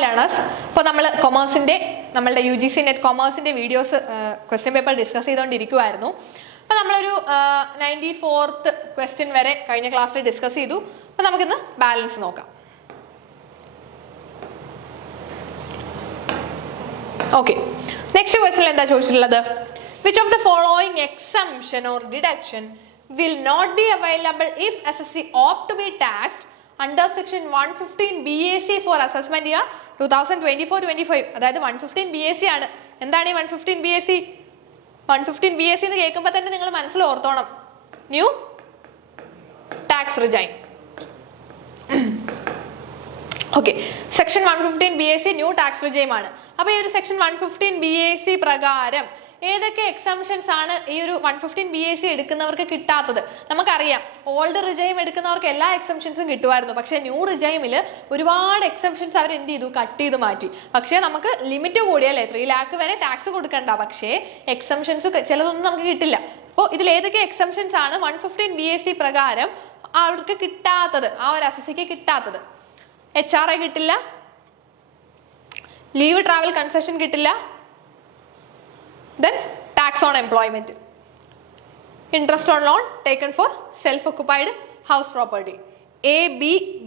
Hi learners. ഇപ്പോൾ നമ്മൾ കൊമേഴ്സിൻ്റെ നമ്മളുടെ UGC നെറ്റ് കൊമേഴ്സിൻ്റെ വീഡിയോസ് ക്വസ്റ്റ്യൻ പേപ്പർ ഡിസ്കസ് ചെയ്തുകൊണ്ടിരിക്കുമായിരുന്നു. അപ്പോൾ നമ്മളൊരു 94th ക്വസ്റ്റ്യൻ വരെ കഴിഞ്ഞ ക്ലാസ്സിൽ ഡിസ്കസ് ചെയ്തു. അപ്പോൾ നമുക്കിന്ന് ബാലൻസ് നോക്കാം. ഓക്കെ, നെക്സ്റ്റ് ക്വസ്റ്റ്യൻ എന്താ ചോദിച്ചിട്ടുള്ളത്? Which of the following exemption or deduction will not be available if SSC opt to be taxed under section 115 BAC for assessment year 2024-25. അതായത് 115 BAC ആണ്. എന്താണ് ഈ 115 BAC? 115 BAC എന്ന് കേൾക്കുമ്പോൾ തന്നെ നിങ്ങൾ മനസ്സിൽ ഓർത്തോണം, new tax regime. Okay, section 115 BAC new tax regime ആണ്. അപ്പോൾ ഈ ഒരു സെക്ഷൻ 115 BAC പ്രകാരം ഏതൊക്കെ എക്സംഷൻസ് ആണ് ഈ ഒരു 115 BAC എടുക്കുന്നവർക്ക് കിട്ടാത്തത്? നമുക്കറിയാം, ഓൾഡ് റിജൈം എടുക്കുന്നവർക്ക് എല്ലാ എക്സംഷൻസും കിട്ടുമായിരുന്നു. പക്ഷേ ന്യൂ റിജൈമിൽ ഒരുപാട് എക്സംഷൻസ് അവർ എന്ത് ചെയ്തു? കട്ട് ചെയ്ത് മാറ്റി. പക്ഷേ നമുക്ക് ലിമിറ്റ് കൂടിയല്ലേ, 3 lakh വരെ ടാക്സ് കൊടുക്കണ്ട. പക്ഷേ എക്സംഷൻസ് ചിലതൊന്നും നമുക്ക് കിട്ടില്ല. അപ്പോൾ ഇതിൽ ഏതൊക്കെ എക്സംഷൻസ് ആണ് 115 BAC പ്രകാരം അവർക്ക് കിട്ടാത്തത്, ആ ഒരു അസസിക്ക് കിട്ടാത്തത്? HRI കിട്ടില്ല, ലീവ് ട്രാവൽ കൺസെഷൻ കിട്ടില്ല, then tax on employment, interest on loan taken for self-occupied house property. A, B,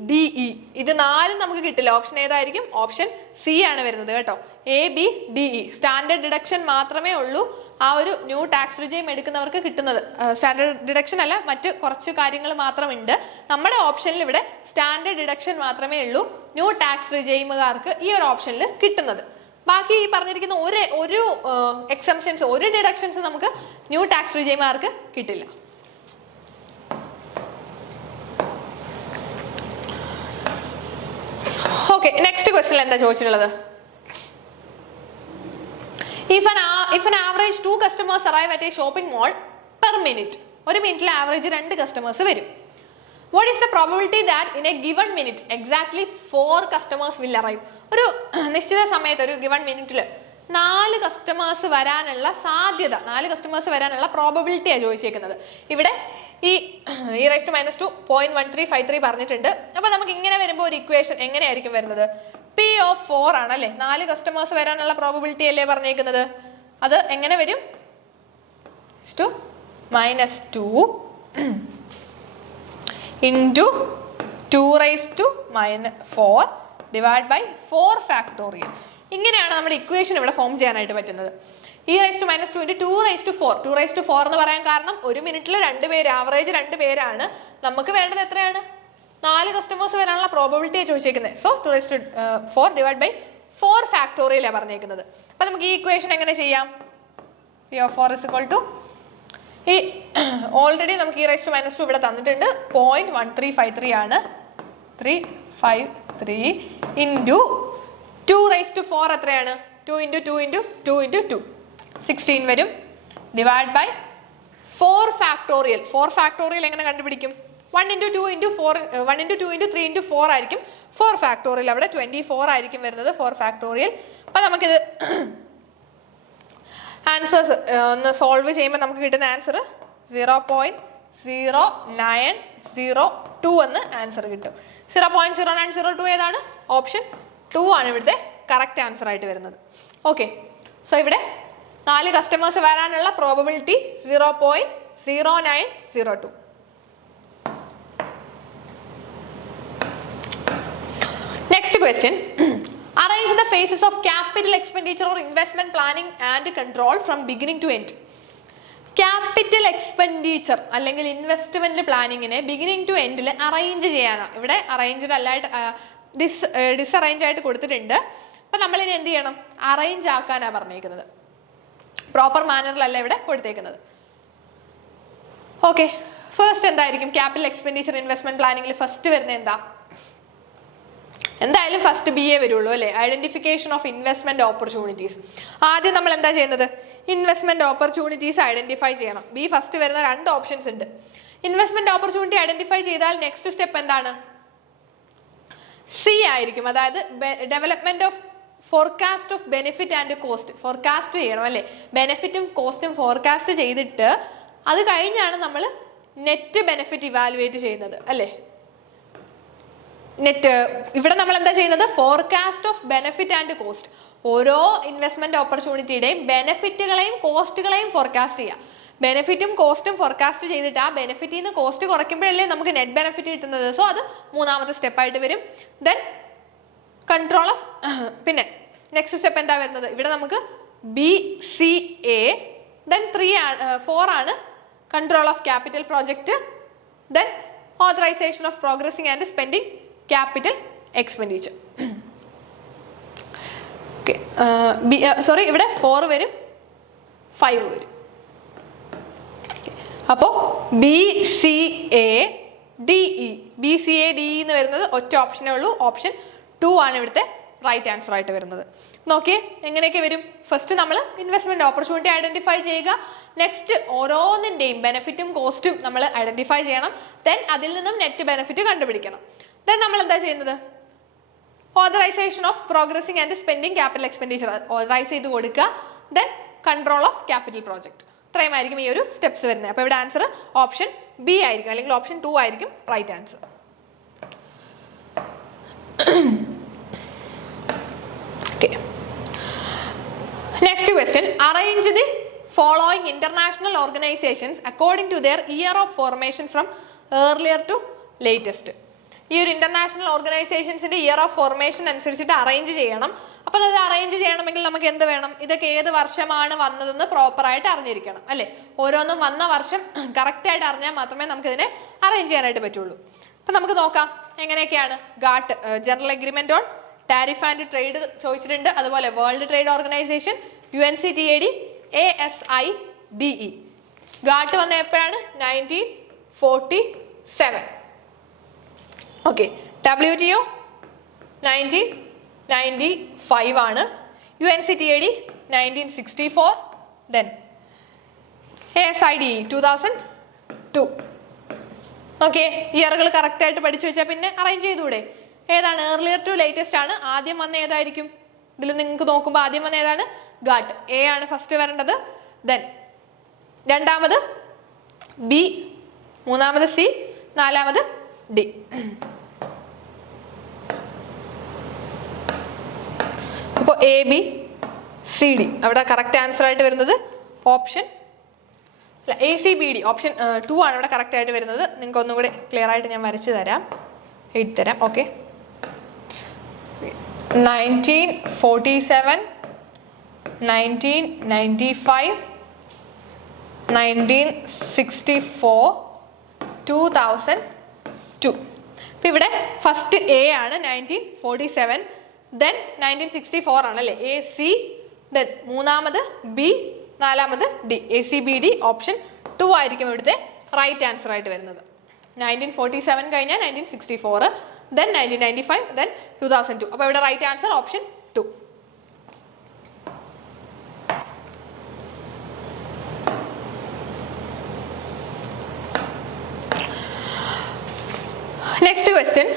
D, E ഇത് നാലും നമുക്ക് കിട്ടില്ല. ഓപ്ഷൻ ഏതായിരിക്കും? ഓപ്ഷൻ സി ആണ് വരുന്നത് കേട്ടോ. A, B, D, E standard deduction മാത്രമേ ഉള്ളൂ ആ ഒരു ന്യൂ ടാക്സ് റിജൈം എടുക്കുന്നവർക്ക് കിട്ടുന്നത്. സ്റ്റാൻഡേർഡ് ഡിഡക്ഷൻ അല്ല, മറ്റ് കുറച്ച് കാര്യങ്ങൾ മാത്രമുണ്ട്. നമ്മുടെ ഓപ്ഷനിൽ ഇവിടെ സ്റ്റാൻഡേർഡ് ഡിഡക്ഷൻ മാത്രമേ ഉള്ളൂ ന്യൂ ടാക്സ് റിജൈമുകാർക്ക് ഈ ഒരു ഓപ്ഷനിൽ കിട്ടുന്നത്. ബാക്കി ഈ പറഞ്ഞിരിക്കുന്ന ഒരു എക്സംഷൻസ്, ഒരു ഡിഡക്ഷൻസ് നമുക്ക് ന്യൂ ടാക്സ് റിജൈമാർക്ക് കിട്ടില്ല. ഓക്കെ, നെക്സ്റ്റ് ക്വസ്റ്റ്യൻ എന്താ ചോദിച്ചിട്ടുള്ളത്? If an average 2 customers arrive at a shopping mall per minute, ഒരു മിനിറ്റിൽ ആവറേജ് 2 കസ്റ്റമേഴ്സ് വരും. What is the probability that in a given minute exactly 4 customers will arrive? ഒരു നിശ്ചിത സമയത്ത് ഒരു given മിനിറ്റിൽ 4 കസ്റ്റമേഴ്സ് വരാനുള്ള സാധ്യത, 4 കസ്റ്റമേഴ്സ് വരാനുള്ള പ്രോബബിലിറ്റിയാണ് ചോദിച്ചേക്കുന്നത്. ഇവിടെ ഈ e⁻² 0.1353 പറഞ്ഞിട്ടുണ്ട്. അപ്പോൾ നമുക്ക് ഇങ്ങനെ വരുമ്പോൾ ഒരു ഇക്വേഷൻ എങ്ങനെയായിരിക്കും വരുന്നത്? P of 4 ആണല്ലേ, 4 കസ്റ്റമേഴ്സ് വരാനുള്ള പ്രോബബിലിറ്റി അല്ലേ പറഞ്ഞേക്കുന്നത്. അത് എങ്ങനെ വരും? -2 into 2⁻⁴ divided by 4 factorial. ഇങ്ങനെയാണ് നമ്മുടെ ഇക്വേഷൻ ഇവിടെ ഫോം ചെയ്യാനായിട്ട് പറ്റുന്നത്. e⁻² into 2⁴. 2⁴ എന്ന് പറയാൻ കാരണം ഒരു മിനിറ്റിൽ 2 പേര്, ആവറേജ് 2 പേരാണ്. നമുക്ക് വേണ്ടത് എത്രയാണ്? 4 കസ്റ്റമേഴ്സ് വരാനുള്ള പ്രോബബിലിറ്റിയാണ് ചോദിച്ചേക്കുന്നത്. സോ 2⁴ divided by 4 factorial ആണ് പറഞ്ഞേക്കുന്നത്. അപ്പോൾ നമുക്ക് ഈ ഇക്വേഷൻ എങ്ങനെ ചെയ്യാം? P of 4 is equal to ഈ ഓൾറെഡി നമുക്ക് e⁻² ഇവിടെ തന്നിട്ടുണ്ട്, 0.1353 ആണ്. 353 ഇൻറ്റു 2⁴ എത്രയാണ്? 2 into 2 into 2 into 2 16 വരും. Divide by 4 factorial. 4 ഫാക്ടോറിയൽ എങ്ങനെ കണ്ടുപിടിക്കും? 1 into 2 into 4, 1 into 2 into 3 into 4 ആയിരിക്കും 4 ഫാക്ടോറിയൽ. അവിടെ 24 ആയിരിക്കും വരുന്നത് 4 ഫാക്ടോറിയൽ. അപ്പം നമുക്കിത് ആൻസേഴ്സ് ഒന്ന് സോൾവ് ചെയ്യുമ്പോൾ നമുക്ക് കിട്ടുന്ന ആൻസർ 0.0902 എന്ന് ആൻസർ കിട്ടും. 0.0902 ഏതാണ്? ഓപ്ഷൻ 2 ആണ് ഇവിടുത്തെ കറക്റ്റ് ആൻസർ ആയിട്ട് വരുന്നത്. ഓക്കെ, സോ ഇവിടെ 4 കസ്റ്റമേഴ്സ് വരാനുള്ള probability 0.0902. Next question, arrange the phases of capital expenditure or investment planning and control from beginning to end. Capital expenditure അല്ലെങ്കിൽ ഇൻവെസ്റ്റ്മെന്റ് പ്ലാനിങ്ങിനെ ബിഗിനിങ് ടു എൻഡിൽ അറേഞ്ച് ചെയ്യാനാണ്. ഇവിടെ അറേഞ്ച്ഡ് അല്ലായിട്ട് ഡിസ്അറേഞ്ച് ആയിട്ട് കൊടുത്തിട്ടുണ്ട്. അപ്പം നമ്മളിനി എന്ത് ചെയ്യണം? അറേഞ്ച് ആക്കാനാണ് പറഞ്ഞേക്കുന്നത്. പ്രോപ്പർ മാനറിലല്ല ഇവിടെ കൊടുത്തേക്കുന്നത്. ഓക്കെ, ഫസ്റ്റ് എന്തായിരിക്കും ക്യാപിറ്റൽ എക്സ്പെൻഡിച്ചർ ഇൻവെസ്റ്റ്മെന്റ് പ്ലാനിങ്ങിൽ ഫസ്റ്റ് വരുന്നത് എന്താ? എന്തായാലും ഫസ്റ്റ് BA വരുള്ളൂ അല്ലേ, ഐഡന്റിഫിക്കേഷൻ ഓഫ് ഇൻവെസ്റ്റ്മെന്റ് ഓപ്പർച്യൂണിറ്റീസ്. ആദ്യം നമ്മൾ എന്താ ചെയ്യുന്നത്? ഇൻവെസ്റ്റ്മെന്റ് ഓപ്പർച്യൂണിറ്റീസ് ഐഡന്റിഫൈ ചെയ്യണം. B ഫസ്റ്റ് വരുന്ന 2 ഓപ്ഷൻസ് ഉണ്ട്. ഇൻവെസ്റ്റ്മെന്റ് ഓപ്പർച്യൂണിറ്റി ഐഡന്റിഫൈ ചെയ്താൽ നെക്സ്റ്റ് സ്റ്റെപ്പ് എന്താണ്? C ആയിരിക്കും. അതായത് development of forecast of benefit and cost. Forecast ചെയ്യണം അല്ലേ, ബെനിഫിറ്റും കോസ്റ്റും ഫോർകാസ്റ്റ് ചെയ്തിട്ട് അത് കഴിഞ്ഞാണ് നമ്മൾ നെറ്റ് ബെനിഫിറ്റ് ഇവാലുവേറ്റ് ചെയ്യുന്നത് അല്ലേ. നെറ്റ് ഇവിടെ നമ്മൾ എന്താ ചെയ്യുന്നത്? Forecast of benefit and cost. ഓരോ ഇൻവെസ്റ്റ്മെന്റ് ഓപ്പർച്യൂണിറ്റിയുടെയും ബെനിഫിറ്റുകളെയും കോസ്റ്റുകളെയും ഫോർകാസ്റ്റ് ചെയ്യുക. ബെനിഫിറ്റും കോസ്റ്റും ഫോർകാസ്റ്റ് ചെയ്തിട്ട് ആ ബെനിഫിറ്റിൽ നിന്ന് കോസ്റ്റ് കുറയ്ക്കുമ്പോഴല്ലേ നമുക്ക് നെറ്റ് ബെനിഫിറ്റ് കിട്ടുന്നത്. സോ അത് മൂന്നാമത്തെ സ്റ്റെപ്പായിട്ട് വരും. ദെൻ കൺട്രോൾ ഓഫ് പിന്നെ നെക്സ്റ്റ് സ്റ്റെപ്പ് എന്താ വരുന്നത്? ഇവിടെ നമുക്ക് BCA, ദെൻ 4 ആണ് control of capital project, then authorisation of progressing and spending capital expenditure. Okay, sorry, ഇവിടെ 4 വരും, 5 വരും. അപ്പോൾ BCADE എന്ന് വരുന്നത് ഒറ്റ ഓപ്ഷനേ ഉള്ളൂ. ഓപ്ഷൻ 2 ആണ് ഇവിടുത്തെ റൈറ്റ് ആൻസർ ആയിട്ട് വരുന്നത്. നോക്കിയേ എങ്ങനെയൊക്കെ വരും. ഫസ്റ്റ് നമ്മൾ ഇൻവെസ്റ്റ്മെന്റ് ഓപ്പർച്യൂണിറ്റി ഐഡന്റിഫൈ ചെയ്യുക. നെക്സ്റ്റ് ഓരോന്നിൻ്റെയും ബെനിഫിറ്റും കോസ്റ്റും നമ്മൾ ഐഡന്റിഫൈ ചെയ്യണം. ദെൻ അതിൽ നിന്നും നെറ്റ് ബെനിഫിറ്റ് കണ്ടുപിടിക്കണം. ദെൻ നമ്മൾ എന്താ ചെയ്യുന്നത്? Authorisation of progressing and spending capital expenditure authorise ചെയ്ത് കൊടുക്കുക. Then control of capital project. ഇത്രയുമായിരിക്കും ഈ ഒരു സ്റ്റെപ്സ് വരുന്നത്. അപ്പോൾ ഇവിടെ ആൻസർ ഓപ്ഷൻ ബി ആയിരിക്കും, അല്ലെങ്കിൽ ഓപ്ഷൻ 2 ആയിരിക്കും right answer. Next question, arrange the following international organizations according to their year of formation from earlier to latest. ഈ ഒരു ഇന്റർനാഷണൽ ഓർഗനൈസേഷൻസിന്റെ ഇയർ ഓഫ് ഫോർമേഷൻ അനുസരിച്ചിട്ട് അറേഞ്ച് ചെയ്യണം. അപ്പോൾ അത് അറേഞ്ച് ചെയ്യണമെങ്കിൽ നമുക്ക് എന്ത് വേണം? ഇതൊക്കെ ഏത് വർഷമാണ് വന്നതെന്ന് പ്രോപ്പറായിട്ട് അറിഞ്ഞിരിക്കണം, അല്ലേ? ഓരോന്നും വന്ന വർഷം കറക്റ്റായിട്ട് അറിഞ്ഞാൽ മാത്രമേ നമുക്ക് ഇതിനെ അറേഞ്ച് ചെയ്യാനായിട്ട് പറ്റുള്ളൂ. അപ്പം നമുക്ക് നോക്കാം എങ്ങനെയൊക്കെയാണ്. Ghat, general agreement on tariff and trade ചോദിച്ചിട്ടുണ്ട്. അതുപോലെ world trade organisation, UNCTAD, ASIDE. Ghat വന്ന എപ്പോഴാണ്? 1947. ഓക്കെ, WTO 1995 ആണ്. UNCTAD 1964. Then ASIDE 2002. ഓക്കെ, ഇയറുകൾ കറക്റ്റായിട്ട് പഠിച്ചു വെച്ചാൽ പിന്നെ അറേഞ്ച് ചെയ്തുകൂടെ? ഏതാണ്? ഏർലിയർ ടു ലേറ്റസ്റ്റ് ആണ്. ആദ്യം വന്ന ഏതായിരിക്കും? ഇതിൽ നിങ്ങൾക്ക് നോക്കുമ്പോൾ ആദ്യം വന്ന ഏതാണ്? ഗാട്ട്. A ആണ് ഫസ്റ്റ് വരേണ്ടത്. ദെൻ രണ്ടാമത് B, മൂന്നാമത് C, നാലാമത് D. അപ്പോൾ ABCD അവിടെ കറക്റ്റ് ആൻസർ ആയിട്ട് വരുന്നത് ഓപ്ഷൻ ACBD ഓപ്ഷൻ 2 ആണ് ഇവിടെ കറക്റ്റ് ആയിട്ട് വരുന്നത്. നിങ്ങൾക്ക് ഒന്നും കൂടി ക്ലിയർ ആയിട്ട് ഞാൻ വരച്ചു തരാം, എഴുതി തരാം. ഓക്കെ, 1947, 1995, 1964, 2002. അപ്പോൾ ഇവിടെ ഫസ്റ്റ് A ആണ് 1947, ദെൻ 1964 ആണല്ലേ AC, ദെൻ മൂന്നാമത് B, നാലാമത് D. ACBD ഓപ്ഷൻ 2 ആയിരിക്കും ഇവിടുത്തെ റൈറ്റ് ആൻസർ ആയിട്ട് വരുന്നത്. 1947 കഴിഞ്ഞാൽ 1964, ദെൻ 1995, ദെൻ 2002. അപ്പോൾ ഇവിടെ right answer option 2. Next question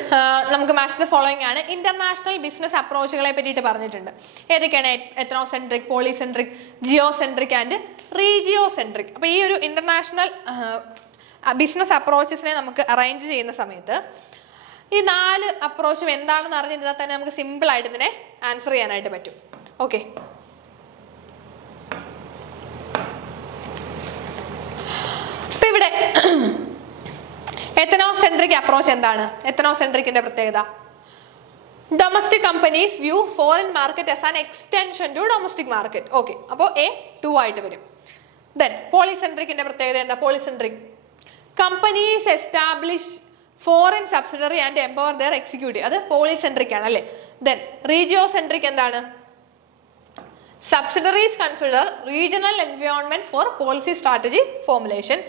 നമുക്ക് മാച്ച് ദ ഫോളോയിങ് ആണ്. ഇന്റർനാഷണൽ ബിസിനസ് അപ്രോച്ചുകളെ പറ്റിയിട്ട് പറഞ്ഞിട്ടുണ്ട്. ഏതൊക്കെയാണ്? Ethnocentric, polycentric, geocentric and regiocentric. അപ്പോൾ ഈ ഒരു ഇന്റർനാഷണൽ ബിസിനസ് അപ്രോച്ചസിനെ നമുക്ക് അറേഞ്ച് ചെയ്യുന്ന സമയത്ത് ഈ 4 അപ്രോച്ചും എന്താണെന്ന് അറിഞ്ഞിരുന്നാൽ തന്നെ നമുക്ക് സിമ്പിൾ ആയിട്ട് ഇതിനെ ആൻസർ ചെയ്യാനായിട്ട് പറ്റും. ഓക്കെ, ഇപ്പൊ ഇവിടെ എത്നോസെൻട്രിക് അപ്രോച്ച് എന്താണ്? എത്നോസെൻട്രിക്കിന്റെ പ്രത്യേകത, domestic companies view foreign market as an extension to domestic market. Okay, അപ്പോൾ A 2 ആയിട്ട് വരും. ദെൻ പോളിസെൻട്രിക്കിന്റെ പ്രത്യേകത എന്താ? Polycentric companies establish foreign subsidiary and empower their executive. അത് പോളിസെൻട്രിക് ആണ് അല്ലേ? ദെൻ റീജിയോസെൻട്രിക് എന്താണ്? Subsidiaries consider regional environment for policy strategy formulation.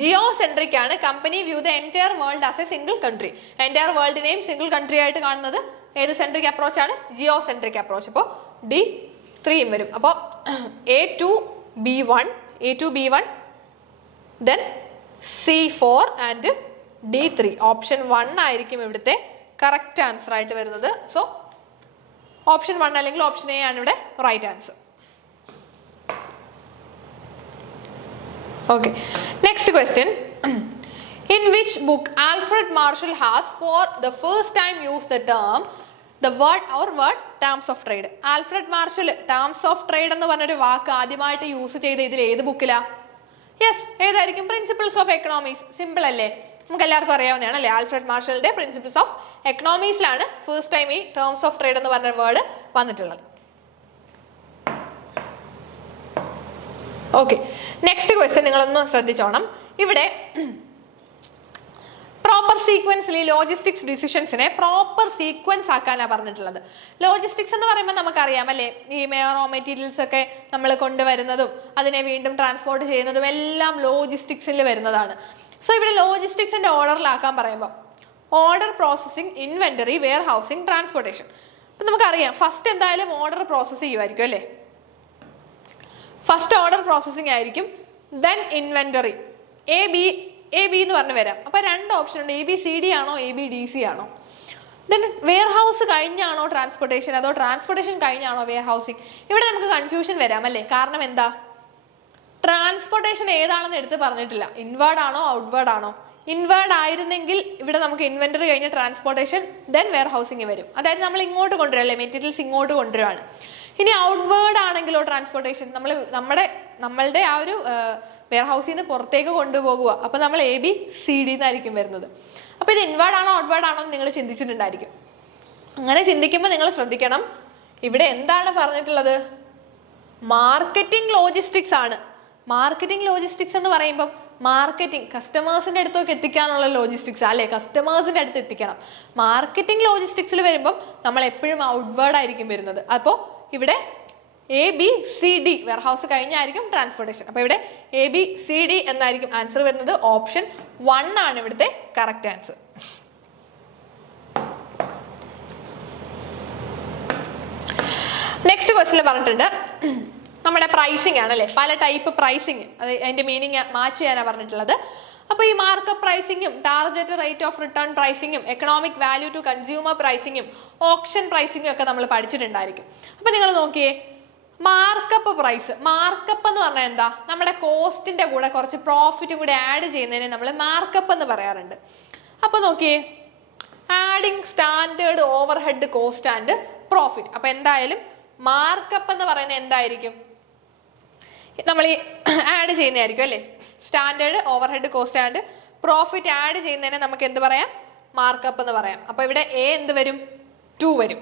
Geocentric ആണ് company view the entire world as a single country. Entire വേൾഡിനെയും single country ആയിട്ട് കാണുന്നത് ഏത് centric approach ആണ്? Geocentric approach. അപ്പോൾ D3 വരും. അപ്പോൾ A2B1, A2B1, then C4 and D3. Option 1 ആയിരിക്കും ഇവിടുത്തെ കറക്റ്റ് ആൻസർ ആയിട്ട് വരുന്നത്. സോ ഓപ്ഷൻ 1 അല്ലെങ്കിൽ ഓപ്ഷൻ A ആണ് ഇവിടെ right answer. Okay, next question. In which book Alfred Marshall has for the first time used the term the word terms of trade? Alfred Marshall terms of trade എന്ന് പറഞ്ഞൊരു വാക്ക് ആദ്യമായിട്ട് use ചെയ്ത് ഇതിൽ ഏത് ബുക്കിലാ? യെസ്, ഏതായിരിക്കും? Principles of economics. സിമ്പിൾ അല്ലേ, നമുക്ക് എല്ലാവർക്കും അറിയാവുന്നതാണ് അല്ലേ? ആൽഫ്രഡ് മാർഷലിന്റെ പ്രിൻസിപ്പിൾസ് ഓഫ് എക്കണോമിക്സിലാണ് ഫസ്റ്റ് ടൈം ഈ ടേംസ് ഓഫ് ട്രേഡ് എന്ന് പറഞ്ഞ വേർഡ് വന്നിട്ടുള്ളത്. ഓക്കെ, നെക്സ്റ്റ് ക്വസ്റ്റ്യൻ നിങ്ങളൊന്ന് ശ്രദ്ധിച്ചോണം. ഇവിടെ പ്രോപ്പർ സീക്വൻസിൽ ഈ ലോജിസ്റ്റിക്സ് ഡിസിഷൻസിനെ പ്രോപ്പർ സീക്വൻസ് ആക്കാനാണ് പറഞ്ഞിട്ടുള്ളത്. ലോജിസ്റ്റിക്സ് എന്ന് പറയുമ്പോൾ നമുക്കറിയാം അല്ലേ, ഈ റോ മെറ്റീരിയൽസ് ഒക്കെ നമ്മൾ കൊണ്ടുവരുന്നതും അതിനെ വീണ്ടും ട്രാൻസ്പോർട്ട് ചെയ്യുന്നതും എല്ലാം ലോജിസ്റ്റിക്സിൽ വരുന്നതാണ്. സോ ഇവിടെ ലോജിസ്റ്റിക്സിന്റെ ഓർഡറിലാക്കാൻ പറയുമ്പോൾ order, processing, inventory, warehousing, transportation. അപ്പം നമുക്കറിയാം ഫസ്റ്റ് എന്തായാലും ഓർഡർ പ്രോസസ്സ് ചെയ്യുമായിരിക്കും അല്ലേ? ഫസ്റ്റ് ഓർഡർ പ്രോസസ്സിംഗ് ആയിരിക്കും, ദെൻ ഇൻവെന്ററി. എ ബി എന്ന് പറഞ്ഞ് വരാം. അപ്പൊ രണ്ട് ഓപ്ഷൻ ഉണ്ട്, ABCD ആണോ ABDC ആണോ? ദെൻ വെയർ ഹൗസ് കഴിഞ്ഞാണോ ട്രാൻസ്പോർട്ടേഷൻ, അതോ ട്രാൻസ്പോർട്ടേഷൻ കഴിഞ്ഞാണോ വെയർ ഹൗസിംഗ്? ഇവിടെ നമുക്ക് കൺഫ്യൂഷൻ വരാം അല്ലേ? കാരണം എന്താ, ട്രാൻസ്പോർട്ടേഷൻ ഏതാണെന്ന് എടുത്ത് പറഞ്ഞിട്ടില്ല. ഇൻവേർഡ് ആണോ ഔട്ട്വേർഡ് ആണോ? ഇൻവേർഡ് ആയിരുന്നെങ്കിൽ ഇവിടെ നമുക്ക് ഇൻവെന്ററി കഴിഞ്ഞ് ട്രാൻസ്പോർട്ടേഷൻ ദെൻ വെയർ ഹൗസിംഗ് വരും. അതായത് നമ്മൾ ഇങ്ങോട്ട് കൊണ്ടുവരും അല്ലേ, മെറ്റീരിയൽസ് ഇങ്ങോട്ട് കൊണ്ടുവരുവാണ്. ഇനി ഔട്ട്വേർഡ് ആണെങ്കിലോ ട്രാൻസ്പോർട്ടേഷൻ നമ്മൾ നമ്മളുടെ ആ ഒരു വെയർ ഹൗസിൽ നിന്ന് പുറത്തേക്ക് കൊണ്ടുപോകുക. അപ്പൊ നമ്മൾ ABCD എന്നായിരിക്കും വരുന്നത്. അപ്പൊ ഇത് ഇൻവേർഡ് ആണോ ഔട്ട്വേർഡ് ആണോ എന്ന് നിങ്ങൾ ചിന്തിച്ചിട്ടുണ്ടായിരിക്കും. അങ്ങനെ ചിന്തിക്കുമ്പോൾ നിങ്ങൾ ശ്രദ്ധിക്കണം, ഇവിടെ എന്താണ് പറഞ്ഞിട്ടുള്ളത്? മാർക്കറ്റിംഗ് ലോജിസ്റ്റിക്സ് ആണ്. മാർക്കറ്റിംഗ് ലോജിസ്റ്റിക്സ് എന്ന് പറയുമ്പോൾ മാർക്കറ്റിംഗ് കസ്റ്റമേഴ്സിന്റെ അടുത്തേക്ക് എത്തിക്കാനുള്ള ലോജിസ്റ്റിക്സ് അല്ലെ, കസ്റ്റമേഴ്സിന്റെ അടുത്ത് എത്തിക്കണം. മാർക്കറ്റിംഗ് ലോജിസ്റ്റിക്സിൽ വരുമ്പോൾ നമ്മൾ എപ്പോഴും ഔട്ട്വേർഡ് ആയിരിക്കും വരുന്നത്. അപ്പോൾ ഇവിടെ ABCD വെയർ ഹൗസ് കഴിഞ്ഞായിരിക്കും ട്രാൻസ്പോർട്ടേഷൻ. അപ്പൊ ഇവിടെ ABCD എന്നായിരിക്കും ആൻസർ വരുന്നത്. ഓപ്ഷൻ 1 ആണ് ഇവിടുത്തെ കറക്റ്റ് ആൻസർ. നെക്സ്റ്റ് ക്വസ്റ്റ്യൻ പറഞ്ഞിട്ടുണ്ട് നമ്മുടെ പ്രൈസിങ് ആണല്ലേ, പല ടൈപ്പ് പ്രൈസിങ്, അത് അതിന്റെ മീനിങ് മാച്ച് ചെയ്യാനാണ് പറഞ്ഞിട്ടുള്ളത്. അപ്പൊ ഈ മാർക്കപ്പ് പ്രൈസിങ്ങും ടാർഗറ്റ് റേറ്റ് ഓഫ് റിട്ടേൺ പ്രൈസിങ്ങും എക്കണോമിക് വാല്യൂ ടു കൺസ്യൂമർ പ്രൈസിങ്ങും ഓപ്ഷൻ പ്രൈസിങ്ങും ഒക്കെ നമ്മൾ പഠിച്ചിട്ടുണ്ടായിരിക്കും. അപ്പൊ നിങ്ങൾ നോക്കിയേ, മാർക്കപ്പ് പ്രൈസ്, മാർക്കപ്പ് എന്ന് പറഞ്ഞാൽ എന്താ, നമ്മുടെ കോസ്റ്റിന്റെ കൂടെ കുറച്ച് പ്രോഫിറ്റും കൂടെ ആഡ് ചെയ്യുന്നതിനെ നമ്മൾ മാർക്കപ്പ് എന്ന് പറയാറുണ്ട്. അപ്പൊ നോക്കിയേ, adding standard over head cost and profit. അപ്പൊ എന്തായാലും മാർക്കപ്പ് എന്ന് പറയുന്നത് എന്തായിരിക്കും, നമ്മൾ ഈ ആഡ് ചെയ്യുന്നതായിരിക്കും അല്ലേ. Standard over head cost and profit add ചെയ്യുന്നതിനെ നമുക്ക് എന്ത് പറയാം, മാർക്കപ്പ് എന്ന് പറയാം. അപ്പൊ ഇവിടെ എന്ത് വരും, 2 വരും.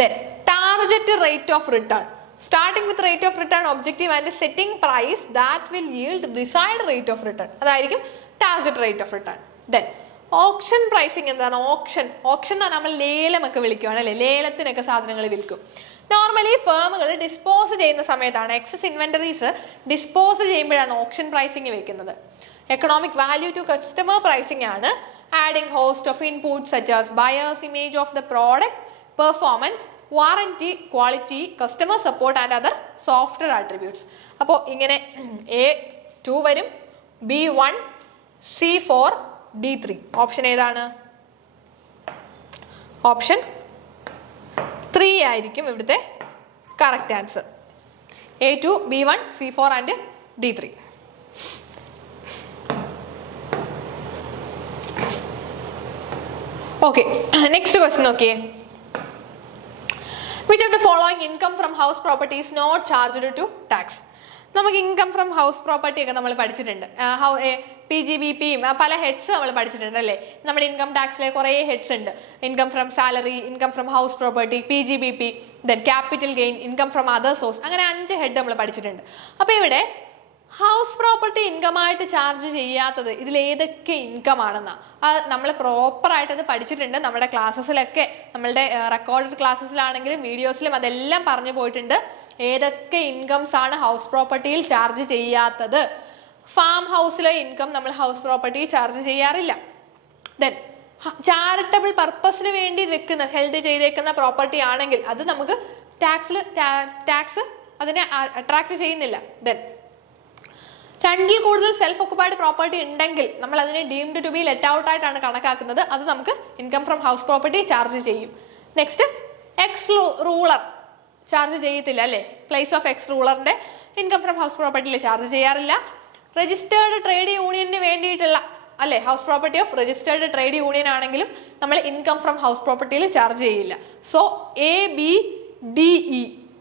Then target rate of return, starting with rate of return objective and setting price that will yield decide rate of return, അതായിരിക്കും target rate of return. Then option pricing എന്താണ്? ഓപ്ഷൻ എന്ന് പറഞ്ഞാൽ നമ്മൾ ലേലമൊക്കെ വിളിക്കുകയാണ് അല്ലേ, ലേലത്തിനൊക്കെ സാധനങ്ങൾ വിൽക്കും. നോർമലി ഫേമുകൾ ഡിസ്പോസ് ചെയ്യുന്ന സമയത്താണ്, എക്സസ് ഇൻവെന്ററീസ് ഡിസ്പോസ് ചെയ്യുമ്പോഴാണ് ഓപ്ഷൻ പ്രൈസിങ് വെക്കുന്നത്. Economic value to customer pricing ആണ് adding host of inputs such as buyers image of the product, performance, warranty, quality, customer support and other software attributes. അപ്പോൾ ഇങ്ങനെ A2 വരും, B1, C4, D3. Option ഏതാണ്? Option 3 ആയിരിക്കും ഇവിടുത്തെ correct answer. A2, B1, C4 and D3. Okay, next question നോക്കിയേ. Which of the following income from house property is not charged to tax? നമുക്ക് income from house property ഒക്കെ നമ്മൾ പഠിച്ചിട്ടുണ്ട്. PGBPയും പല heads നമ്മൾ പഠിച്ചിട്ടുണ്ട് അല്ലേ. നമ്മുടെ ഇൻകം ടാക്സിലെ കുറേ ഹെഡ്സ് ഉണ്ട്. Income from salary, income from house property, PGBP, then capital gain, income from other source, അങ്ങനെ 5 ഹെഡ് നമ്മൾ പഠിച്ചിട്ടുണ്ട്. അപ്പോൾ ഇവിടെ ഹൗസ് പ്രോപ്പർട്ടി ഇൻകം ആയിട്ട് ചാർജ് ചെയ്യാത്തത് ഇതിൽ ഏതൊക്കെ ഇൻകം ആണെന്നാണ് അത് നമ്മൾ പ്രോപ്പറായിട്ട് അത് പഠിച്ചിട്ടുണ്ട്. നമ്മുടെ ക്ലാസ്സസിലൊക്കെ, നമ്മളുടെ റെക്കോർഡഡ് ക്ലാസ്സസിലാണെങ്കിലും വീഡിയോസിലും അതെല്ലാം പറഞ്ഞു പോയിട്ടുണ്ട്. ഏതൊക്കെ ഇൻകംസ് ആണ് ഹൗസ് പ്രോപ്പർട്ടിയിൽ ചാർജ് ചെയ്യാത്തത്. ഫാം ഹൗസിലെ ഇൻകം നമ്മൾ ഹൗസ് പ്രോപ്പർട്ടി ചാർജ് ചെയ്യാറില്ല. ദെൻ ചാരിറ്റബിൾ പർപ്പസിന് വേണ്ടി വെക്കുന്ന, ഹെൽഡ് ചെയ്തേക്കുന്ന പ്രോപ്പർട്ടി ആണെങ്കിൽ അത് നമുക്ക് ടാക്സ് അതിനെ അട്രാക്ട് ചെയ്യുന്നില്ല. ദെൻ 2ൽ കൂടുതൽ സെൽഫ് ഒക്കുപൈഡ് പ്രോപ്പർട്ടി ഉണ്ടെങ്കിൽ നമ്മൾ അതിനെ deemed to be let out ആയിട്ടാണ് കണക്കാക്കുന്നത്. അത് നമുക്ക് income from house property charge ചെയ്യും. നെക്സ്റ്റ് എക്സ് റൂളർ ചാർജ് ചെയ്യത്തില്ല അല്ലേ. പ്ലേസ് ഓഫ് എക്സ് റൂളറിന്റെ ഇൻകം ഫ്രം ഹൗസ് പ്രോപ്പർട്ടിയിൽ ചാർജ് ചെയ്യാറില്ല. രജിസ്റ്റേർഡ് ട്രേഡ് യൂണിയന് വേണ്ടിയിട്ടുള്ള അല്ലെ house property of registered trade union ആണെങ്കിലും നമ്മൾ ഇൻകം ഫ്രം ഹൗസ് പ്രോപ്പർട്ടിയിൽ ചാർജ് ചെയ്യില്ല. സോ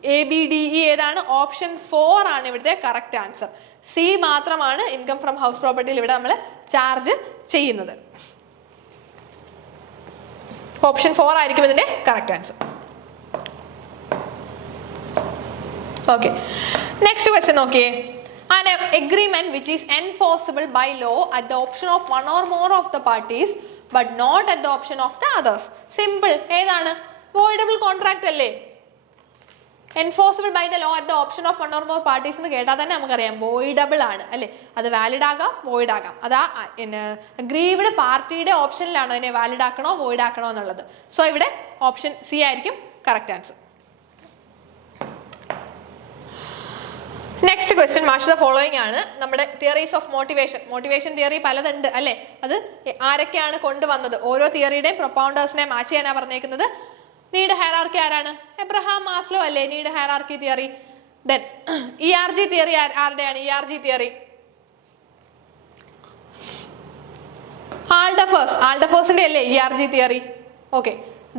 ABDE ഏതാണ്? ഓപ്ഷൻ 4 ആണ് ഇവിടുത്തെ കറക്റ്റ് ആൻസർ. സി മാത്രമാണ് ഇൻകം ഫ്രം ഹൗസ് പ്രോപ്പർട്ടിയിൽ ഇവിടെ നമ്മൾ ചാർജ് ചെയ്യുന്നത്. ഓപ്ഷൻ 4 ആയിരിക്കും ഇതിന്റെ correct answer. Okay, next question നോക്കിയേ. An agreement which is enforceable by law at the option of one or more of the parties but not at the option of the others. Simple. ഏതാണ്? voidable contract അല്ലേ? enforceable by the law at the option of one or more parties എന്ന് കേട്ടാൽ തന്നെ നമുക്കറിയാം voidable ആണ് അല്ലേ? അത് valid ആകാം, void ആകാം. അതാ അഗ്രീവ്ഡ് പാർട്ടിയുടെ ഓപ്ഷനിലാണ് അതിനെ വാലിഡ് ആക്കണോ void ആക്കണോ എന്നുള്ളത്. സോ ഇവിടെ ഓപ്ഷൻ സി ആയിരിക്കും correct answer. Next question match the following ആണ്. നമ്മുടെ തിയറീസ് ഓഫ് മോട്ടിവേഷൻ തിയറി പലതുണ്ട് അല്ലെ? അത് ആരൊക്കെയാണ് കൊണ്ടുവന്നത്? ഓരോ തിയറിയുടെയും പ്രൊപ്പൗണ്ടേഴ്സിനെ മാച്ച് ചെയ്യാനാണ് പറഞ്ഞേക്കുന്നത്. നീഡ് ഹയറാർക്കി ആരാണ്? എബ്രഹാം മാസ്ലോ അല്ലേ need hierarchy theory. Then ERG theory ആരുടെയാണ്? ERG തിയറി ആൾഡഫേഴ്സിന്റെ അല്ലേ ERG theory. Okay,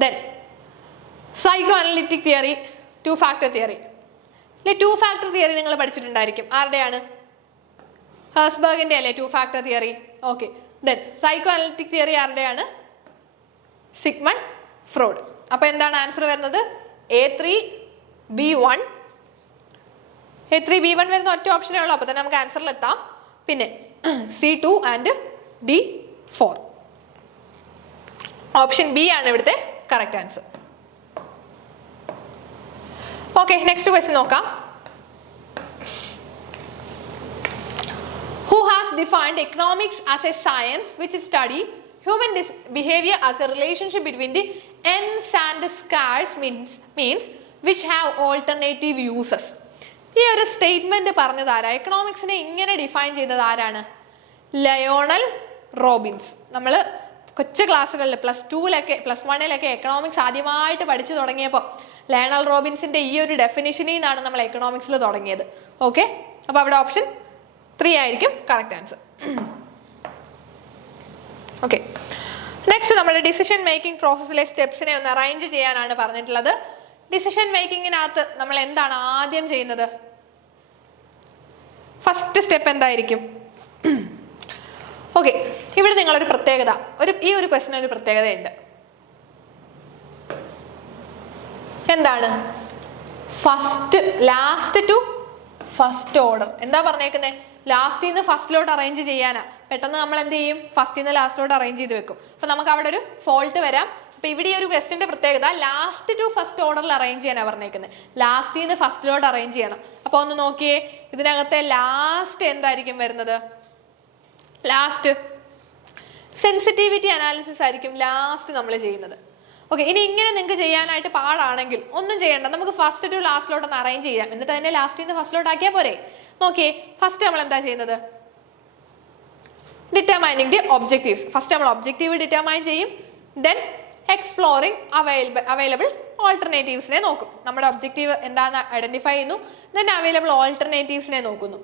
then psycho analytic theory, 2 factor theory. 2 factor theory നിങ്ങൾ പഠിച്ചിട്ടുണ്ടായിരിക്കും. ആരുടെയാണ്? ഹേഴ്സ്ബർഗിന്റെ അല്ലേ 2 factor theory. Okay, then psycho analytic theory ആരുടെയാണ്? Sigmund Freud. അപ്പൊ എന്താണ് ആൻസർ വരുന്നത്? A3B1. A3B1 വരുന്ന ഒറ്റ ഓപ്ഷനേ ഉള്ളൂ. അപ്പൊ തന്നെ നമുക്ക് ആൻസറിൽ എത്താം. പിന്നെ C2 and D4. Option B ആണ് ഇവിടുത്തെ correct answer. Okay, next question നോക്കാം. Who has defined economics as a science which study human behavior as a relationship between the ends and scarce means which have alternative uses? ഈ ഒരു statement പറഞ്ഞത് ആരാ? എക്കണോമിക്സിനെ ഇങ്ങനെ define ചെയ്തത് ആരാണ്? Lionel Robbins. നമ്മൾ കൊച്ചു ക്ലാസ്സുകളിൽ +1 എക്കണോമിക്സ് ആദ്യമായിട്ട് പഠിച്ചു തുടങ്ങിയപ്പോൾ ലയണൽ റോബിൻസിന്റെ ഈ ഒരു ഡെഫിനിഷനിൽ നിന്നാണ് നമ്മൾ എക്കണോമിക്സിൽ തുടങ്ങിയത്. ഓക്കെ, അപ്പൊ അവിടെ ഓപ്ഷൻ 3 ആയിരിക്കും കറക്റ്റ് ആൻസർ. ഓക്കെ, നെക്സ്റ്റ് നമ്മുടെ ഡിസിഷൻ മേക്കിംഗ് പ്രോസസ്സിലെ സ്റ്റെപ്സിനെ ഒന്ന് അറേഞ്ച് ചെയ്യാനാണ് പറഞ്ഞിട്ടുള്ളത്. ഡിസിഷൻ മേക്കിങ്ങിനകത്ത് നമ്മൾ എന്താണ് ആദ്യം ചെയ്യുന്നത്? ഫസ്റ്റ് സ്റ്റെപ്പ് എന്തായിരിക്കും? ഓക്കെ, ഇവിടെ നിങ്ങളൊരു പ്രത്യേകത, ഈ ഒരു ക്വസ്റ്റിന് ഒരു പ്രത്യേകതയുണ്ട്. എന്താണ്? Last to first order. എന്താ പറഞ്ഞേക്കുന്നത്? ലാസ്റ്റിൽ നിന്ന് ഫസ്റ്റിലോട്ട് അറേഞ്ച് ചെയ്യാനാ. പെട്ടെന്ന് നമ്മൾ എന്ത് ചെയ്യും? ഫസ്റ്റിൽ നിന്ന് ലാസ്റ്റിലോട്ട് അറേഞ്ച് ചെയ്ത് വെക്കും. അപ്പൊ നമുക്ക് അവിടെ ഒരു ഫോൾട്ട് വരാം. അപ്പൊ ഇവിടെ ഒരു ക്വസ്റ്റിന്റെ പ്രത്യേകത ലാസ്റ്റ് ടു ഫസ്റ്റ് ഓർഡറിൽ അറേഞ്ച് ചെയ്യാനാണ് പറഞ്ഞേക്കുന്നത്. ലാസ്റ്റിൽ നിന്ന് ഫസ്റ്റിലോട്ട് അറേഞ്ച് ചെയ്യണം. അപ്പൊ ഒന്ന് നോക്കിയേ, ഇതിനകത്തെ ലാസ്റ്റ് എന്തായിരിക്കും വരുന്നത്? ലാസ്റ്റ് സെൻസിറ്റിവിറ്റി അനാലിസിസ് ആയിരിക്കും ലാസ്റ്റ് നമ്മൾ ചെയ്യുന്നത്. ഓക്കെ, ഇനി ഇങ്ങനെ നിങ്ങൾക്ക് ചെയ്യാനായിട്ട് പാടാണെങ്കിൽ ഒന്നും ചെയ്യണ്ട, നമുക്ക് ഫസ്റ്റ് ടു ലാസ്റ്റിലോട്ട് ഒന്ന് അറേഞ്ച് ചെയ്യാം. എന്നിട്ട് തന്നെ ലാസ്റ്റിൽ നിന്ന് ഫസ്റ്റിലോട്ട് ആക്കിയാൽ പോരെ. നോക്കിയേ, ഫസ്റ്റ് നമ്മൾ എന്താ ചെയ്യുന്നത്? Determining the objectives. ഫസ്റ്റ് നമ്മൾ ഒബ്ജക്റ്റീവ് ഡിറ്റർമൈൻ ചെയ്യും. ദെൻ എക്സ്പ്ലോറിങ് അവൈലബിൾ ഓൾട്ടർനേറ്റീവ്സിനെ നോക്കും. നമ്മുടെ ഒബ്ജക്റ്റീവ് എന്താണെന്ന് ഐഡന്റിഫൈ ചെയ്യുന്നു. ദെൻ അവൈലബിൾ ഓൾട്ടർനേറ്റീവ്സിനെ നോക്കുന്നു.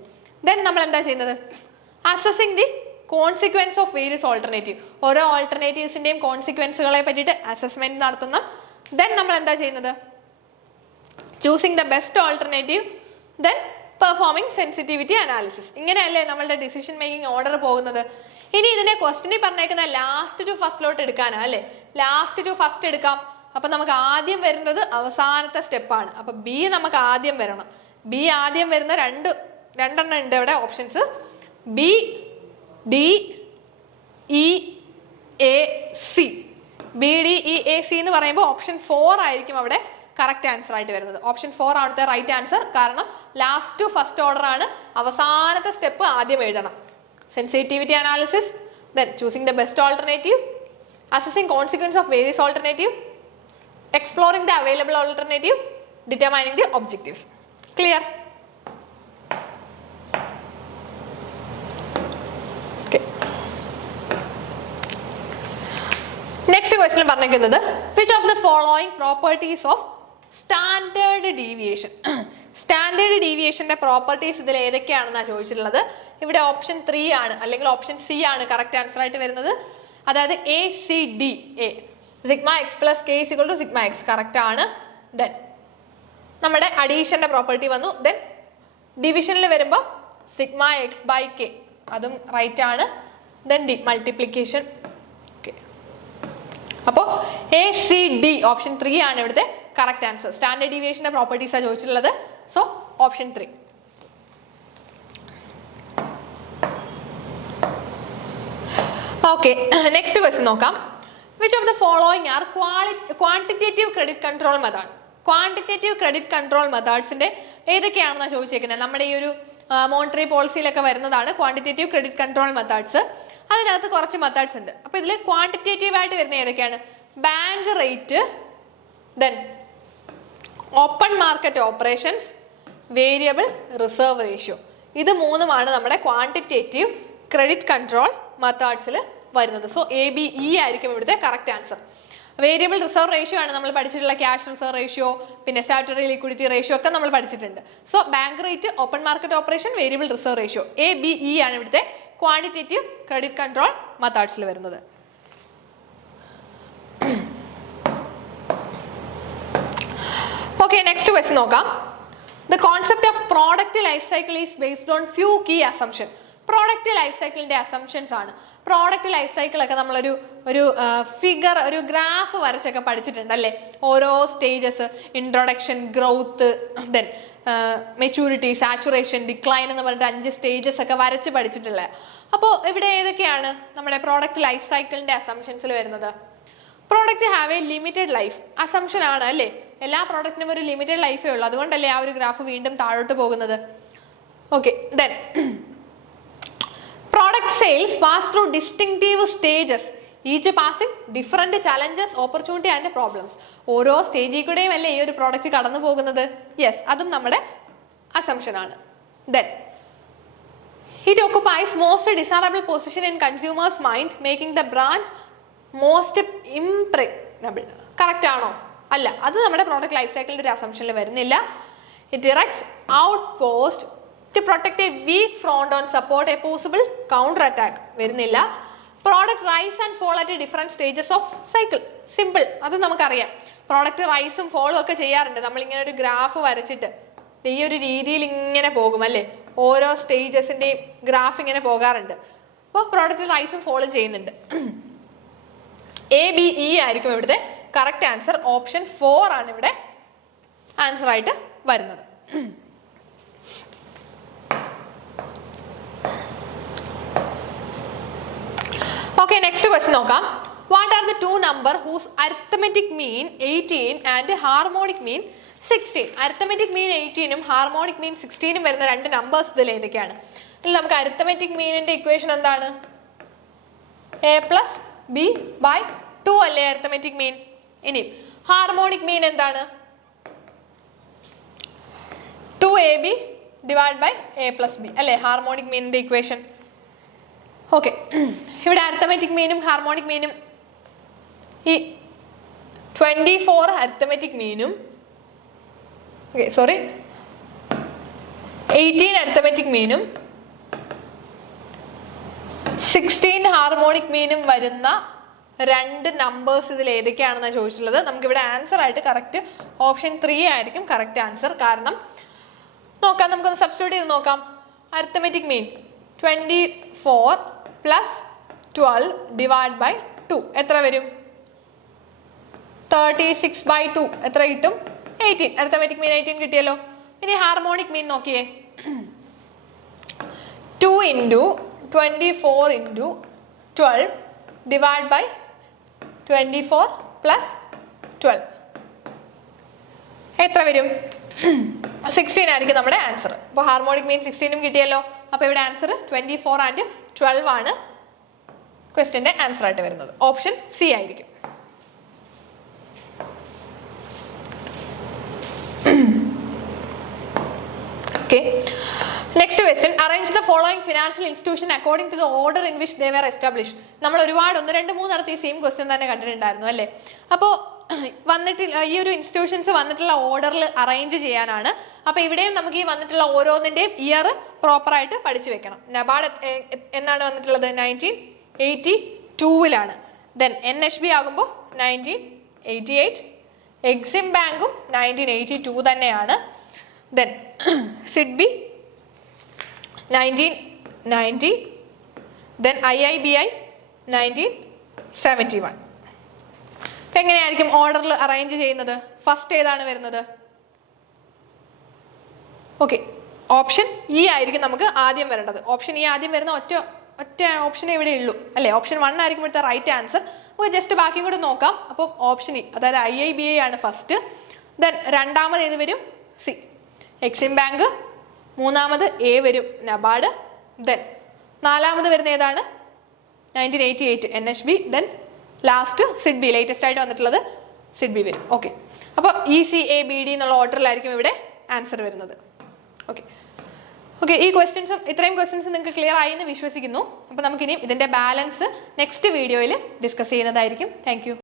ദെൻ നമ്മൾ എന്താ ചെയ്യുന്നത്? Assessing the consequence of various alternative. ഓരോ ഓൾട്ടർനേറ്റീവ്സിന്റെയും കോൺസിക്വൻസുകളെ പറ്റിയിട്ട് അസസ്മെന്റ് നടത്തുന്ന. ദെൻ നമ്മൾ എന്താ ചെയ്യുന്നത്? Choosing the best alternative. Then performing sensitivity analysis. ഇങ്ങനെയല്ലേ നമ്മളുടെ ഡിസിഷൻ മേക്കിംഗ് ഓർഡർ പോകുന്നത്. ഇനി ഇതിനെ ക്വസ്റ്റിനിൽ പറഞ്ഞേക്കുന്ന ലാസ്റ്റ് ടു ഫസ്റ്റിലോട്ട് എടുക്കാനാ അല്ലേ? ലാസ്റ്റ് ടു ഫസ്റ്റ് എടുക്കാം. അപ്പൊ നമുക്ക് ആദ്യം വരുന്നത് അവസാനത്തെ സ്റ്റെപ്പാണ്. അപ്പൊ ബി നമുക്ക് ആദ്യം വരണം. ബി ആദ്യം വരുന്ന രണ്ടെണ്ണം ഉണ്ട് ഇവിടെ options. B, D, E, A, C. B, D, E, A, C എന്ന് പറയുമ്പോൾ ഓപ്ഷൻ 4 ആയിരിക്കും അവിടെ കറക്റ്റ് ആൻസർ ആയിട്ട് വരുന്നത്. ഓപ്ഷൻ 4 ആണത്തെ റൈറ്റ് ആൻസർ. കാരണം ലാസ്റ്റ് ടു ഫസ്റ്റ് ഓർഡർ ആണ്. അവസാനത്തെ സ്റ്റെപ്പ് ആദ്യം എഴുതണം. Sensitivity analysis, then choosing the best alternative, assessing consequence of various alternative, exploring the available alternative, determining the objectives. Clear? Next question പറഞ്ഞിരിക്കുന്നത് which of the following properties of standard deviation. Standard ഡീവിയേഷന്റെ properties ഇതിൽ ഏതൊക്കെയാണെന്നാണ് ചോദിച്ചിട്ടുള്ളത്. ഇവിടെ option 3 ആണ് അല്ലെങ്കിൽ option C ആണ് correct answer ആയിട്ട് വരുന്നത്. അതായത് A C D A sigma x plus k is equal to sigma x correct ആണ്. ദെൻ നമ്മുടെ അഡീഷന്റെ പ്രോപ്പർട്ടി വന്നു. ദെൻ ഡിവിഷനിൽ വരുമ്പോൾ സിഗ്മ എക്സ് ബൈ കെ അതും റൈറ്റ് ആണ്. Then D multiplication. അപ്പോൾ എ സി ഡി ഓപ്ഷൻ 3 ആണ് ഇവിടുത്തെ കറക്റ്റ് ആൻസർ. സ്റ്റാൻഡേർഡ് ഡീവിയേഷന്റെ പ്രോപ്പർട്ടീസാണ് ചോദിച്ചിട്ടുള്ളത്. So option 3. Okay, next question നോക്കാം. Which of the following are quantitative credit control method? Quantitative credit control മെത്തേഡ്സിന്റെ ഏതൊക്കെയാണെന്നാണ് ചോദിച്ചേക്കുന്നത്. നമ്മുടെ ഈ ഒരു മോണിറ്ററി പോളിസിയിലൊക്കെ വരുന്നതാണ് ക്വാണ്ടിറ്റേറ്റീവ് ക്രെഡിറ്റ് കൺട്രോൾ മെത്തേഡ്സ്. അതിനകത്ത് കുറച്ച് മെത്തേഡ്സ് ഉണ്ട്. അപ്പോൾ ഇതിൽ ക്വാണ്ടിറ്റേറ്റീവ് ആയിട്ട് വരുന്ന ഏതൊക്കെയാണ്? Bank rate, then open market operations, variable reserve ratio. ഇത് മൂന്നുമാണ് നമ്മുടെ ക്വാണ്ടിറ്റേറ്റീവ് ക്രെഡിറ്റ് കൺട്രോൾ മെത്തേഡ്സിൽ വരുന്നത്. സോ എ ബി ഇ ആയിരിക്കും ഇവിടുത്തെ correct answer. Variable reserve ratio ആണ് നമ്മൾ പഠിച്ചിട്ടുള്ള ക്യാഷ് റിസർവ് റേഷ്യോ, പിന്നെ സ്റ്റാറ്റുട്ടറി ലിക്വിഡിറ്റി റേഷ്യോ ഒക്കെ നമ്മൾ പഠിച്ചിട്ടുണ്ട്. So bank rate, open market operation, variable reserve ratio, A B E ആണ് ഇവിടുത്തെ ക്വാണ്ടിറ്റേറ്റീവ് ക്രെഡിറ്റ് കൺട്രോൾ മെത്തേഡ്സിൽ വരുന്നത്. ഓക്കെ, നെക്സ്റ്റ് ക്വസ്റ്റ്യൻ നോക്കാം. The concept of product life cycle is based on few key assumption. Product life സൈക്കിളിന്റെ assumptions ആണ്. Product life cycle ഒക്കെ നമ്മളൊരു figure, ഒരു ഗ്രാഫ് വരച്ചൊക്കെ പഠിച്ചിട്ടുണ്ട് അല്ലേ? ഓരോ stages, introduction, growth, then maturity, saturation, decline എന്ന് പറഞ്ഞിട്ട് 5 സ്റ്റേജസ് ഒക്കെ വരച്ച് പഠിച്ചിട്ടുള്ളത്. അപ്പോൾ ഇവിടെ ഏതൊക്കെയാണ് നമ്മുടെ പ്രോഡക്റ്റ് ലൈഫ് സൈക്കിളിന്റെ അസംപ്ഷൻസിൽ വരുന്നത്? Product have A limited life assumption ആണ് അല്ലേ? എല്ലാ പ്രോഡക്റ്റിനും ഒരു ലിമിറ്റഡ് ലൈഫേ ഉള്ളൂ. അതുകൊണ്ടല്ലേ ആ ഒരു ഗ്രാഫ് വീണ്ടും താഴോട്ട് പോകുന്നത്. Okay, then product sales pass through distinctive stages, each passing different challenges, opportunity and problems. ഓരോ സ്റ്റേജിൽ കൂടെയും അല്ലേ ഈ ഒരു പ്രോഡക്റ്റ് കടന്നു പോകുന്നത്? യെസ്, അതും നമ്മുടെ അസംപ്ഷൻ ആണ്. Then it occupies most desirable position in consumers mind, making the brand most impregnable. Correct ആണോ? അല്ല, അത് നമ്മുടെ പ്രോഡക്റ്റ് ലൈഫ് സൈക്കിളിന്റെ ഒരു അസംപ്ഷനിൽ വരുന്നില്ല. it directs outpost to protect a weak front and support a possible counter attack. വരുന്നില്ല. Product rise and fall at different stages of cycle. Simple, അത് നമുക്കറിയാം. പ്രോഡക്റ്റ് റൈസും ഫോളും ഒക്കെ ചെയ്യാറുണ്ട്. നമ്മളിങ്ങനെ ഒരു ഗ്രാഫ് വരച്ചിട്ട് ഈ ഒരു രീതിയിൽ ഇങ്ങനെ പോകും അല്ലേ? ഓരോ സ്റ്റേജസിന്റെയും ഗ്രാഫ് ഇങ്ങനെ പോകാറുണ്ട്. അപ്പോൾ പ്രോഡക്റ്റ് റൈസും ഫോളും ചെയ്യുന്നുണ്ട്. എ ബി ഇ ആയിരിക്കും ഇവിടുത്തെ കറക്റ്റ് ആൻസർ. ഓപ്ഷൻ 4 ആണ് ഇവിടെ ആൻസർ ആയിട്ട് വരുന്നത്. Okay, next question നോക്കാം. What are the two number whose arithmetic mean 18 and harmonic mean 16? Arithmetic mean 18 ഉം harmonic mean 16 ഉം വരുന്ന രണ്ട് നമ്പേഴ്സ് ഇതിൽ ഏതൊക്കെയാണ്? ഇതിൽ നമുക്ക് arithmetic mean-ന്റെ ഇക്വേഷൻ എന്താണ്? a plus b by 2 അല്ലേ arithmetic mean. ഇനി harmonic mean എന്താണ്? 2ab divided by a plus b അല്ലേ harmonic mean-ന്റെ ഇക്വേഷൻ. ഓക്കെ, ഇവിടെ അരിത്തമെറ്റിക് മീനും ഹാർമോണിക് മീനും ഈ 24 അരിത്തമെറ്റിക് മീനും 18 അരിത്തമെറ്റിക് മീനും 16 ഹാർമോണിക് മീനും വരുന്ന രണ്ട് നമ്പേഴ്സ് ഇതിൽ ഏതൊക്കെയാണെന്നാണ് ചോദിച്ചിട്ടുള്ളത്. നമുക്കിവിടെ ആൻസർ ആയിട്ട് കറക്റ്റ് ഓപ്ഷൻ 3 ആയിരിക്കും കറക്റ്റ് ആൻസർ. കാരണം നോക്കാം, നമുക്കൊന്ന് സബ്സ്റ്റിറ്റ്യൂട്ട് ചെയ്ത് നോക്കാം. Arithmetic mean 24 plus 12 divided by 2 എത്ര വരും? 36 by 2 എത്ര കിട്ടും? 18. അരിത്തമെറ്റിക് മീൻ 18 കിട്ടിയല്ലോ. ഇനി ഹാർമോണിക് മീൻ നോക്കിയേ. 2 into 24 into 12 divided by 24 plus 12 എത്ര വരും? 16 ആയിരിക്കും നമ്മുടെ ആൻസർ. അപ്പോൾ ഹാർമോണിക് മീൻ 16 കിട്ടിയല്ലോ. അപ്പോൾ ഇവിടെ ആൻസർ 24 ആൻഡ് 12 ആണ് ക്വസ്റ്റ്യന്റെ ആൻസർ ആയിട്ട് വരുന്നത്. ഓപ്ഷൻ സി ആയിരിക്കും. Okay. Next question. Arrange the following financial institution according to the order in which they were established. നമ്മൾ ഒരുപാട് 1, 2, 3 നടത്തിയ സെയിം ക്വസ്റ്റ്യൻ തന്നെ കണ്ടിട്ടുണ്ടായിരുന്നു അല്ലേ? അപ്പോൾ വന്നിട്ടുള്ള ഈ ഒരു ഇൻസ്റ്റിറ്റ്യൂഷൻസ് വന്നിട്ടുള്ള ഓർഡറിൽ അറേഞ്ച് ചെയ്യാനാണ്. അപ്പോൾ ഇവിടെയും നമുക്ക് ഈ വന്നിട്ടുള്ള ഓരോന്നിൻ്റെയും ഇയർ പ്രോപ്പറായിട്ട് പഠിച്ചു വെക്കണം. നബാർഡ് എന്നാണ് വന്നിട്ടുള്ളത്? 1982-ലാണ്. ദെൻ NHB ആകുമ്പോൾ 1988. എക്സിം ബാങ്കും 1982 തന്നെയാണ്. Then SIDBI 1990. Then IIBI 1971. അപ്പം എങ്ങനെയായിരിക്കും ഓർഡറിൽ അറേഞ്ച് ചെയ്യുന്നത്? ഫസ്റ്റ് ഏതാണ് വരുന്നത്? ഓക്കെ, ഓപ്ഷൻ ഇ ആയിരിക്കും നമുക്ക് ആദ്യം വരേണ്ടത്. ഓപ്ഷൻ ഇ ആദ്യം വരുന്ന ഒറ്റ ഓപ്ഷനേ ഇവിടെ ഉള്ളൂ അല്ലേ? ഓപ്ഷൻ 1 ആയിരിക്കും ഇവിടുത്തെ റൈറ്റ് ആൻസർ. അപ്പോൾ ജസ്റ്റ് ബാക്കി കൂടെ നോക്കാം. അപ്പോൾ ഓപ്ഷൻ ഇ, അതായത് IIBI ആണ് ഫസ്റ്റ്. ദെൻ രണ്ടാമത് ഏത് വരും? C, Exim bank. മൂന്നാമത് എ വരും, നബാർഡ്. ദെൻ നാലാമത് വരുന്ന ഏതാണ്? 1988 NHB. Then last SIDBI, latest ആയിട്ട് വന്നിട്ടുള്ളത് സിഡ്ബി വരും. ഓക്കെ, അപ്പോൾ ECABD എന്നുള്ള ഓർഡറിലായിരിക്കും ഇവിടെ ആൻസർ വരുന്നത്. ഓക്കെ ഓക്കെ ഈ ഇത്രയും ക്വസ്റ്റ്യൻസ് നിങ്ങൾക്ക് ക്ലിയർ ആയി എന്ന് വിശ്വസിക്കുന്നു. അപ്പോൾ നമുക്കിനി ഇതിൻ്റെ ബാലൻസ് നെക്സ്റ്റ് വീഡിയോയിൽ ഡിസ്കസ് ചെയ്യുന്നതായിരിക്കും. Thank you.